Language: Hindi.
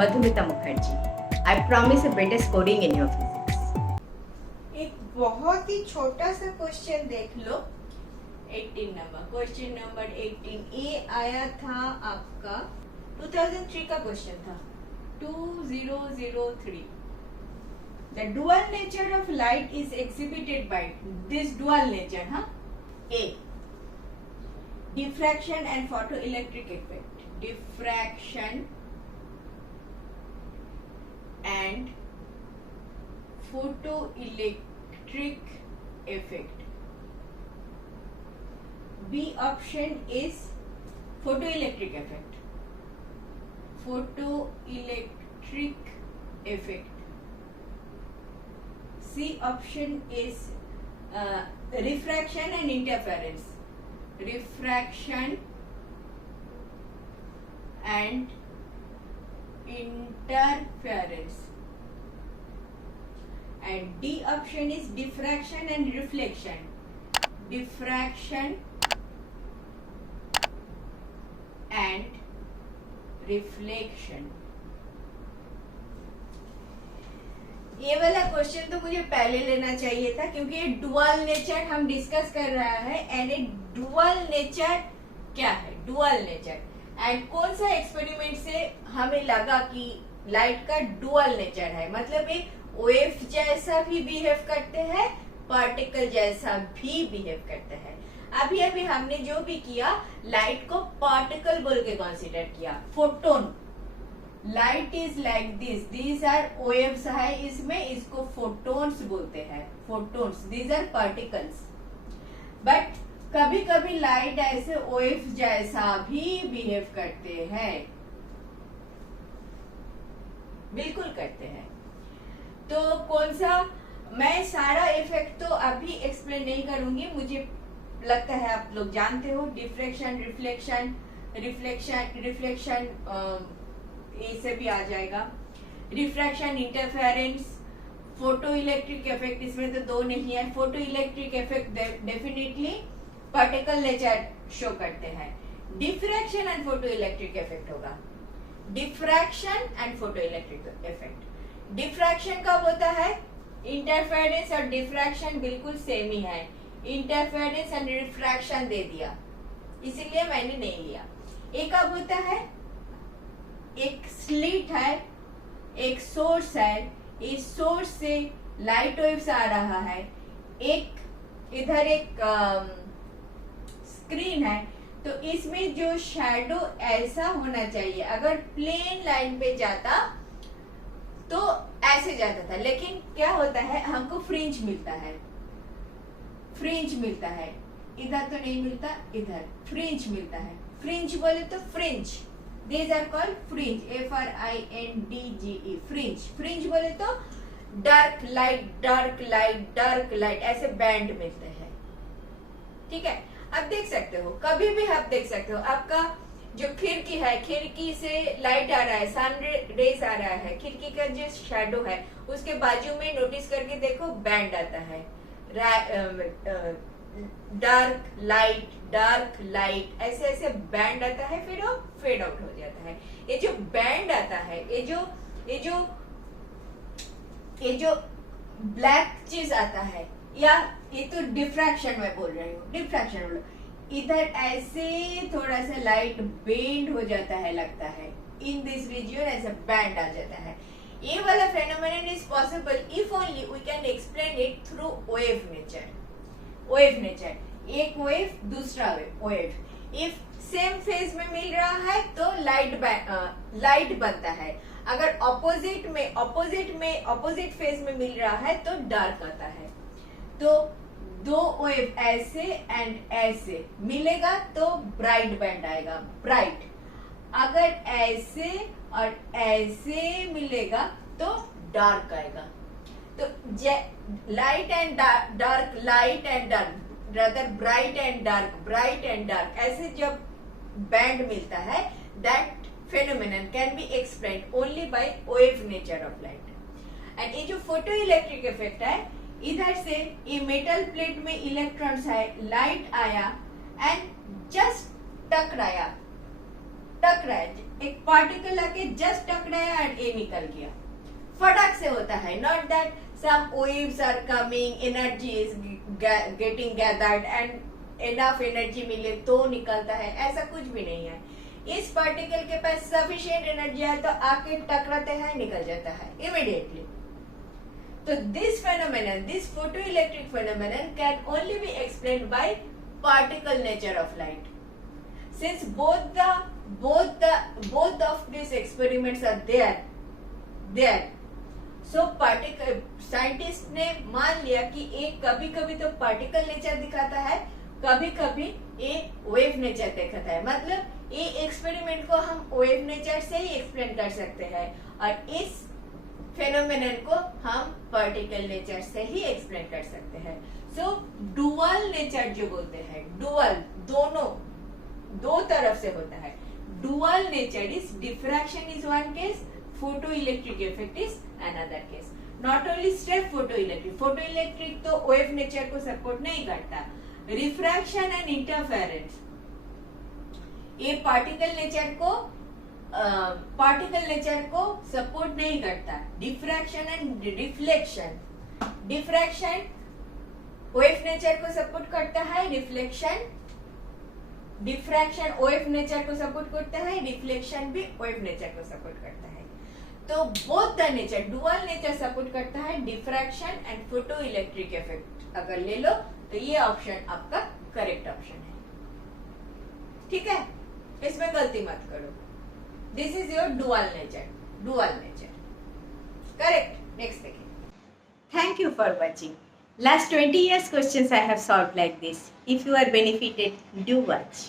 Madhumita Mukherjee. I promise a better scoring in your physics. एक बहुत ही छोटा सा क्वेश्चन देख लो 18 नंबर क्वेश्चन नंबर 18 ये आया था आपका 2003 का क्वेश्चन था 2003 The dual nature of light is exhibited by this dual nature A diffraction and photoelectric effect diffraction and photoelectric effect B option is photoelectric effect C option is refraction and interference refraction and interference and D option is diffraction and reflection diffraction and reflection ये वाला क्वेश्चन तो मुझे पहले लेना चाहिए था क्योंकि ये डुअल नेचर हम डिस्कस कर रहा है एंड डुअल नेचर क्या है डुअल नेचर एंड कौन सा एक्सपेरिमेंट से हमें लगा कि लाइट का डुअल नेचर है मतलब ये वेव जैसा भी बिहेव करते हैं पार्टिकल जैसा भी बिहेव करते हैं अभी अभी हमने जो भी किया लाइट को पार्टिकल बोल के कंसीडर किया photon light is like this or waves है इसमें इसको फोटोन्स बोलते हैं photons these are particles but कभी कभी लाइट ऐसे वेव जैसा भी बिहेव करते हैं बिल्कुल करते हैं तो कौन सा मैं सारा इफेक्ट तो अभी एक्सप्लेन नहीं करूंगी मुझे लगता है आप लोग जानते हो डिफ्रेक्शन रिफ्लेक्शन इससे भी आ जाएगा refraction interference photo electric effect इसमें तो दो नहीं है photo electric effect definitely particle nature show करते हैं diffraction and photo electric effect होगा diffraction and photo electric effect diffraction कब होता है इंटरफेरेंस और डिफ्रैक्शन बिल्कुल सेम ही है इंटरफेरेंस एंड रिफ्रैक्शन दे दिया इसीलिए मैंने नहीं लिया एक कब होता है एक स्लिट है एक सोर्स है इस सोर्स से लाइट वेव्स आ रहा है एक इधर एक स्क्रीन है तो इसमें जो शैडो ऐसा होना चाहिए अगर प्लेन लाइन पे जाता तो ऐसे जाता था लेकिन क्या होता है हमको फ्रिंज मिलता है इधर तो नहीं मिलता इधर फ्रिंज मिलता है फ्रिंज बोले तो fringe These are called fringe, F-R-I-N-D-G-E, fringe. Fringe बोले तो dark light ऐसे बैंड मिलते हैं ठीक है अब देख सकते हो कभी भी आप देख सकते हो आपका जो खिड़की है खिड़की से लाइट आ रहा है सन रेज आ रहा है खिड़की का जो शैडो है उसके बाजू में नोटिस करके देखो बैंड आता है डार्क लाइट ऐसे ऐसे बैंड आता है फिर वो फेड आउट हो जाता है ये जो बैंड आता है ये जो ब्लैक चीज आता है या ये तो डिफ्रैक्शन में बोल रही हूँ डिफ्रैक्शन बोलो इधर ऐसे थोड़ा सा लाइट बेंड हो जाता है लगता है इन दिस रीजन ऐसे बैंड आ जाता है ये वाला phenomenon is possible if only we can explain it through wave nature एक वेव दूसरा वेव इफ सेम फेज में मिल रहा है तो लाइट बनता है अगर ऑपोजिट फेज में मिल रहा है तो डार्क आता है तो दो वेव ऐसे एंड ऐसे मिलेगा तो ब्राइट बैंड आएगा ब्राइट अगर ऐसे और ऐसे मिलेगा तो डार्क आएगा तो light and dark rather bright and dark ऐसे जब बैंड मिलता है that phenomenon can be explained only by wave nature of light and ये जो फोटो इलेक्ट्रिक इफेक्ट है इधर से ये मेटल प्लेट में इलेक्ट्रॉन्स है लाइट आया एंड जस्ट टकराया टकराए, एक पार्टिकल आके जस्ट टकराया एंड ए निकल गया, फटाक से होता है. Not that some waves are coming, energy is getting gathered and enough energy मिले तो निकलता है, ऐसा कुछ भी नहीं है. इस पार्टिकल के पास सफिशिएंट एनर्जी है तो आके टकराते हैं, निकल जाता है इमीडिएटली. तो this phenomenon, this photoelectric phenomenon can only be explained bye particle nature of light. Since both of these experiments are there, so scientist ने मान लिया कि एक कभी कभी तो पार्टिकल नेचर दिखाता है, कभी कभी एक वेव नेचर दिखाता है. मतलब ये एक्सपेरिमेंट को हम वेव नेचर से ही एक्सप्लेन कर सकते हैं और इस फेनोमेनन को हम पार्टिकल नेचर से ही एक्सप्लेन कर सकते हैं. सो डुअल नेचर जो बोलते हैं, डुअल दोनों दो तरफ से होता है. Dual nature is diffraction is one case, photo electric effect is another case. Not only straight photo electric तो वेव नेचर को सपोर्ट नहीं करता. रिफ्रैक्शन एंड इंटरफेरेंस ये पार्टिकल नेचर को सपोर्ट नहीं करता. Diffraction and reflection, diffraction wave nature को सपोर्ट करता है, डिफ्रैक्शन वेव नेचर को सपोर्ट करता है, रिफ्लेक्शन भी वेव नेचर को सपोर्ट करता है. तो both the nature, dual nature support करता है diffraction and photo electric effect. अगर ले लो तो ये ऑप्शन आपका करेक्ट ऑप्शन है. ठीक है, इसमें गलती मत करो. This is your dual nature. Correct. Next देखिए. Thank you for watching. Last 20 years questions I have solved like this. If you are benefited, do watch.